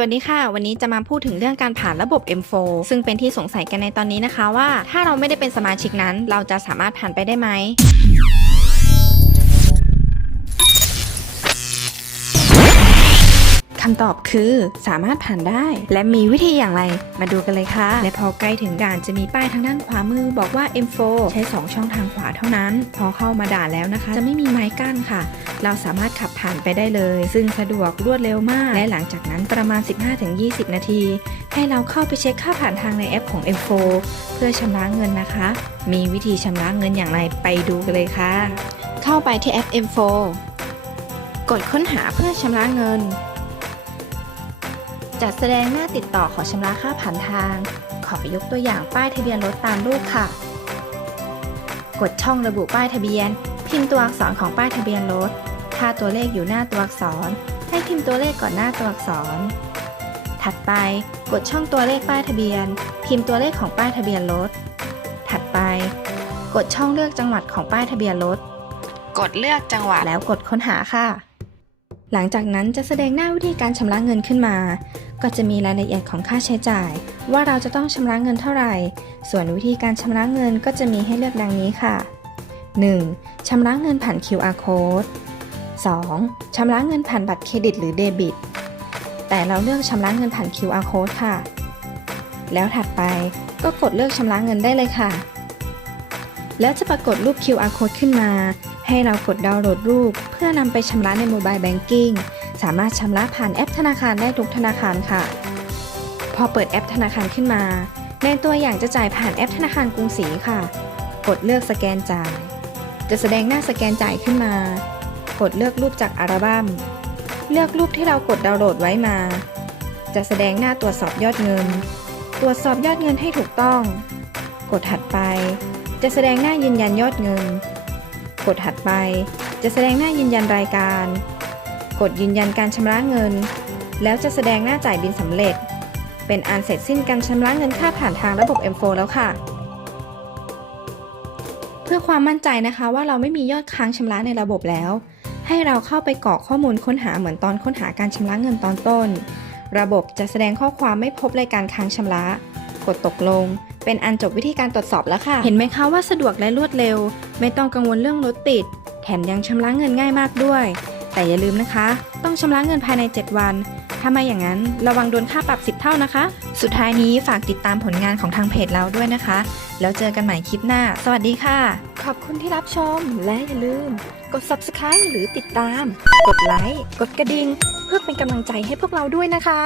วัสดีค่ะ วันนี้จะมาพูดถึงเรื่องการผ่านระบบ M4 ซึ่งเป็นที่สงสัยกันในตอนนี้นะคะว่า ถ้าเราไม่ได้เป็นสมาชิกนั้น เราจะสามารถผ่านไปได้ไหมำตอบคือสามารถผ่านได้ และมีวิธีอย่างไร มาดูกันเลยค่ะ และพอใกล้ถึงด่านจะมีป้ายทางด้านขวามือบอกว่า M4 ใช้ 2 ช่องทางขวาเท่านั้น พอเข้ามาด่านแล้วนะคะ จะไม่มีไม้กั้นค่ะ เราสามารถขับผ่านไปได้เลย ซึ่งสะดวกรวดเร็วมาก และหลังจากนั้นประมาณ 15-20 นาที ให้เราเข้าไปเช็คค่าผ่านทางในแอปของ M4 เพื่อชำระเงินนะคะ มีวิธีชำระเงินอย่างไรไปดูกันเลยค่ะ เข้าไปที่แอป M4 กดค้นหาเพื่อชำระเงิน จัดแสดงหน้าติดต่อขอชำระค่าผ่านทาง ขอยกตัวอย่างป้ายทะเบียนรถตามรูปค่ะ กดช่องระบุป้ายทะเบียน พิมพ์ตัวอักษรของป้ายทะเบียนรถ ถ้าตัวเลขอยู่หน้าตัวอักษร ให้พิมพ์ตัวเลขก่อนหน้าตัวอักษร ถัดไปกดช่องตัวเลขป้ายทะเบียน พิมพ์ตัวเลขของป้ายทะเบียนรถ ถัดไป กดช่องเลือกจังหวัดของป้ายทะเบียนรถ กดเลือกจังหวัดแล้วกดค้นหาค่ะ หลังจากนั้นจะแสดงหน้าวิธีการชำระเงินขึ้นมา ก็จะมีรายละเอียดของค่าใช้จ่าย ว่าเราจะต้องชำระเงินเท่าไหร่ ส่วนวิธีการชำระเงินก็จะมีให้เลือกดังนี้ค่ะ 1. ชำระเงินผ่าน QR code 2. ชำระเงินผ่านบัตรเครดิตหรือเดบิต แต่เราเลือกชำระเงินผ่าน QR code ค่ะ แล้วถัดไปก็กดเลือกชำระเงินได้เลยค่ะ แล้วจะปรากฏรูป QR code ขึ้นมา ให้เรากดดาวน์โหลดรูป เพื่อนำไปชำระในโมบายแบงกิ้งสามารถชำระผ่านแอปธนาคารได้ทุกธนาคารค่ะ พอเปิดแอปธนาคารขึ้นมา ในตัวอย่างจะจ่ายผ่านแอปธนาคารกรุงศรีค่ะ กดเลือกสแกนจ่าย จะแสดงหน้าสแกนจ่ายขึ้นมา กดเลือกรูปจากอัลบั้ม เลือกรูปที่เรากดดาวน์โหลดไว้มา จะแสดงหน้าตรวจสอบยอดเงิน ตรวจสอบยอดเงินให้ถูกต้อง กดถัดไป จะแสดงหน้ายืนยันยอดเงิน กดถัดไป จะแสดงหน้ายืนยันรายการ กดยืนยันการชำระเงิน แล้วจะแสดงหน้าจ่ายบินสำเร็จ เป็นอันเสร็จสิ้นการชำระเงินค่าผ่านทางระบบ M4 แล้วค่ะ เพื่อความมั่นใจนะคะว่าเราไม่มียอดค้างชำระในระบบแล้ว ให้เราเข้าไปกรอกข้อมูลค้นหาเหมือนตอนค้นหาการชำระเงินตอนต้น ระบบจะแสดงข้อความไม่พบรายการค้างชำระ กดตกลง เป็นอันจบวิธีการตรวจสอบแล้วค่ะ เห็นไหมคะว่าสะดวกและรวดเร็ว ไม่ต้องกังวลเรื่องรถติด แถมยังชำระเงินง่ายมากด้วย แต่อย่าลืมนะคะ ต้องชำระเงินภายใน 7 วันถ้าไม่อย่างนั้นระวังโดนค่าปรับ10เท่านะคะ สุดท้ายนี้ฝากติดตามผลงานของทางเพจเราด้วยนะคะ แล้วเจอกันใหม่คลิปหน้า สวัสดีค่ะ ขอบคุณที่รับชม และอย่าลืม กด subscribe หรือติดตาม กดไลค์ กดกระดิ่ง เพื่อเป็นกำลังใจให้พวกเราด้วยนะคะ